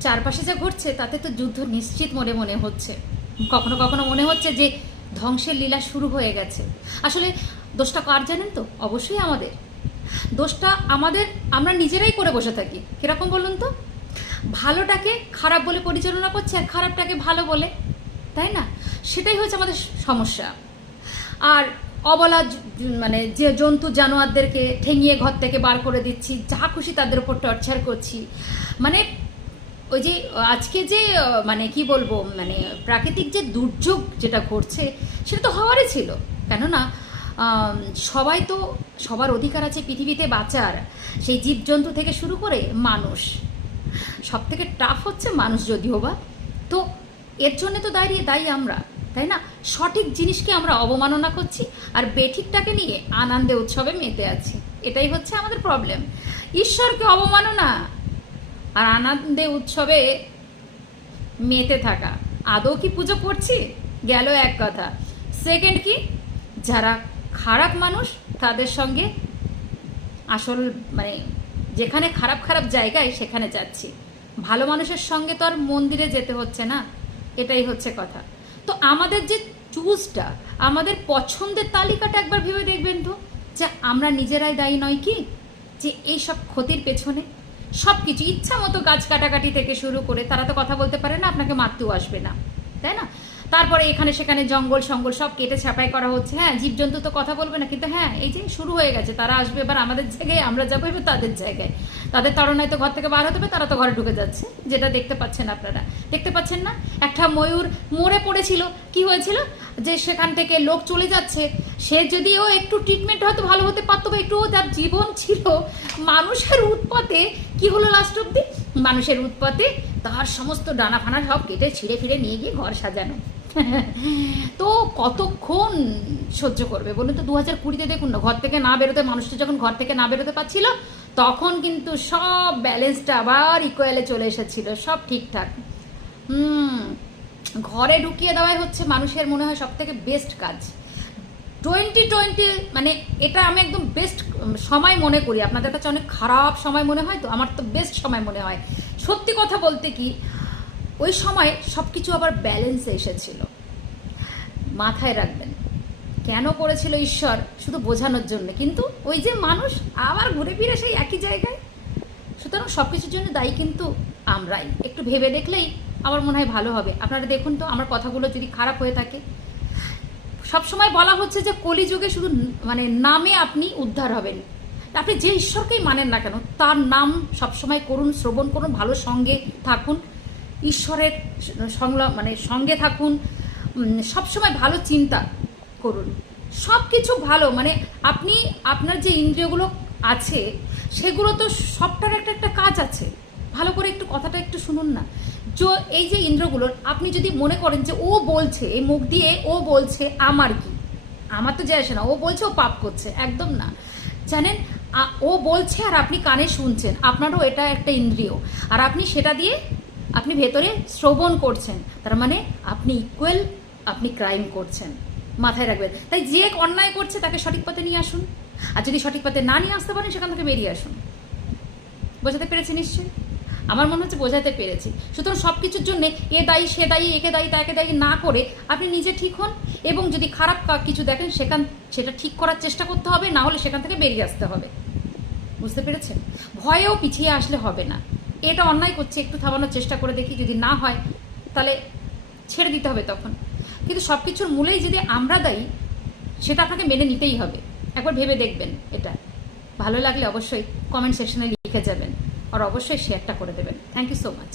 চারপাশে যা ঘটছে, তাতে তো যুদ্ধ নিশ্চিত মনে মনে হচ্ছে। কখনো কখনো মনে হচ্ছে যে ধ্বংসের লীলা শুরু হয়ে গেছে। আসলে দোষটা কার জানেন তো? অবশ্যই আমাদের। দোষটা আমাদের, আমরা নিজেরাই করে বসে থাকি। কীরকম বলুন তো? ভালোটাকে খারাপ বলে পরিচালনা করছে আর খারাপটাকে ভালো বলে, তাই না? সেটাই হচ্ছে আমাদের সমস্যা। আর অবলা মানে যে জন্তু জানোয়ারদেরকে ঠেঙিয়ে ঘর থেকে বার করে দিচ্ছি, যা খুশি তাদের উপর টর্চার করছি। মানে ওই যে, আজকে যে মানে কি বলব মানে প্রাকৃতিক যে দুর্যোগ যেটা ঘটছে, সেটা তো হওয়ারই ছিল। কেননা সবাই তো, সবার অধিকার আছে পৃথিবীতে বাঁচার। সেই জীবজন্তু থেকে শুরু করে মানুষ। সব থেকে টাফ হচ্ছে মানুষ যদিও বা। তো এর জন্য তো দাঁড়িয়ে, দায়ী আমরা, তাই না? সঠিক জিনিসকে আমরা অবমাননা করছি আর বেঠিকটাকে নিয়ে আনন্দে উৎসবে মেতে আছি। এটাই হচ্ছে আমাদের প্রবলেম ঈশ্বরকে অবমাননা আর আনন্দে উৎসবে মেতে থাকা। আদৌ কি পুজো করছি? গেল এক কথা। সেকেন্ড কি? যারা খারাপ মানুষ, তাদের সঙ্গে আসল মানে যেখানে খারাপ খারাপ জায়গায় সেখানে যাচ্ছি। ভালো মানুষের সঙ্গে তো আর মন্দিরে যেতে হচ্ছে না। এটাই হচ্ছে কথা। তো আমাদের যে চুজটা আমাদের পছন্দের তালিকাটা একবার ভেবে দেখবেন তো, যে আমরা নিজেরাই দায়ী নয় কি? যে এই সব ক্ষতির পেছনে সব কিছু ইচ্ছা মতো গাছ কাটাকাটি থেকে শুরু করে, তারা তো কথা বলতে পারে না, আপনাকে মারতেও আসবে না। তাই না? তারপরে এখানে সেখানে জঙ্গল সঙ্গল সব কেটে ছাপাই করা হচ্ছে। হ্যাঁ জীবজন্তু তো কথা বলবে না, কিন্তু হ্যাঁ এই যে শুরু হয়ে গেছে, তারা আসবে এবার আমাদের জায়গায়, আমরা যাব এবার তাদের জায়গায়। তাদের তাড়নায় তো ঘর থেকে বার হতে হবে, তারা তো ঘরে ঢুকে যাচ্ছে, যেটা দেখতে পাচ্ছেন আপনারা। দেখতে পাচ্ছেন না? একটা ময়ূর মরে পড়েছিল। কি হয়েছিল? যে সেখান থেকে লোক চলে যাচ্ছে, সে যদিও একটু ট্রিটমেন্ট হয়তো ভালো হতে পারতো বা একটু তার জীবন ছিল মানুষের উৎপাতে, কি হলো লাস্ট অব্দি মানুষের উৎপাতে তার সমস্ত ডানা ফানা সব কেটে ছিঁড়ে ফিরে নিয়ে গিয়ে ঘর সাজানো। তো কতক্ষণ সহ্য করবে? বলুন তো দু হাজার কুড়িতে দেখুন না, ঘর থেকে না বেরোতে, মানুষটা যখন ঘর থেকে না বেরোতে পারছিল, তখন কিন্তু সব ব্যালেন্সটা আবার ইকুয়ালে চলে এসেছিল, সব ঠিকঠাক। হুম, ঘরে ঢুকিয়ে দেওয়াই হচ্ছে মানুষের মনে হয় সব থেকে বেস্ট কাজ। টোয়েন্টি টোয়েন্টি মানে এটা আমি একদম বেস্ট সময় মনে করি, আপনাদের কাছে অনেক খারাপ সময় মনে হয় তো? আমার তো বেস্ট সময় মনে হয়। সত্যি কথা বলতে কি, ওই সময় সব কিছু আবার ব্যালেন্সে এসেছিল। মাথায় রাখবেন। কেন করেছিল ঈশ্বর শুধু বোঝানোর জন্য? কিন্তু ওই যে মানুষ আবার ঘুরে ফিরে সেই একই জায়গায়? সুতরাং সব কিছুর জন্য দায়ী কিন্তু আমরাই। একটু ভেবে দেখলেই আমার মনে হয় ভালো হবে। আপনারা দেখুন তো, আমার কথাগুলো যদি খারাপ হয়ে থাকে। সবসময় বলা হচ্ছে যে কলিযুগে শুধু মানে নামে আপনি উদ্ধার হবেন। আপনি যে ঈশ্বরকেই মানেন না কেন, তার নাম সবসময় করুন, শ্রবণ করুন, ভালো সঙ্গে থাকুন। ঈশ্বরের সংলাপ মানে সঙ্গে থাকুন সবসময় ভালো চিন্তা করুন। সব কিছু ভালো মানে আপনি, আপনার যে ইন্দ্রিয়গুলো আছে, সেগুলো তো সবটার একটা একটা কাজ আছে। ভালো করে একটু কথাটা একটু শুনুন না। যে, এই যে ইন্দ্রগুলোর আপনি যদি মনে করেন যে ও বলছে, এই মুখ দিয়ে ও বলছে আমার কি? আমার তো যায় আসে না। ও বলছে, ও পাপ করছে। একদম না। জানেন ও বলছে আর আপনি কানে শুনছেন। আপনারও এটা একটা ইন্দ্রিয়। আর আপনি সেটা দিয়ে আপনি ভেতরে শ্রবণ করছেন। তার মানে আপনি ইকুয়াল আপনি ক্রাইম করছেন। মাথায় রাখবেন। তাই যে অন্যায় করছে, তাকে সঠিক পথে নিয়ে আসুন। আর যদি সঠিক পথে না নিয়ে আসতে পারেন, সেখান থেকে বেরিয়ে আসুন। বোঝাতে পেরেছি নিশ্চয়ই? আমার মনে হচ্ছে বোঝাতে পেরেছি। সুতরাং সব কিছুর জন্য এ দায়ী, সে দায়ী, একে দায়ী, তাকে দায়ী না করে আপনি নিজে ঠিক হন এবং যদি খারাপ কিছু দেখেন, সেখান সেটা ঠিক করার চেষ্টা করতে হবে, না হলে সেখান থেকে বেরিয়ে আসতে হবে। বুঝতে পেরেছেন? ভয়েও পিছিয়ে আসলে হবে না। এটা অন্যায় করছে, একটু থামানোর চেষ্টা করে দেখি। যদি না হয়, তাহলে ছেড়ে দিতে হবে তখন। কিন্তু সব কিছুর মূলেই যদি আমরা দায়ী, সেটা আপনাকে মেনে নিতেই হবে। একবার ভেবে দেখবেন এটা। ভালো লাগলে অবশ্যই কমেন্ট সেকশনে লিখে যাবেন। আর অবশ্যই শেয়ারটা করে দেবেন। Thank you so much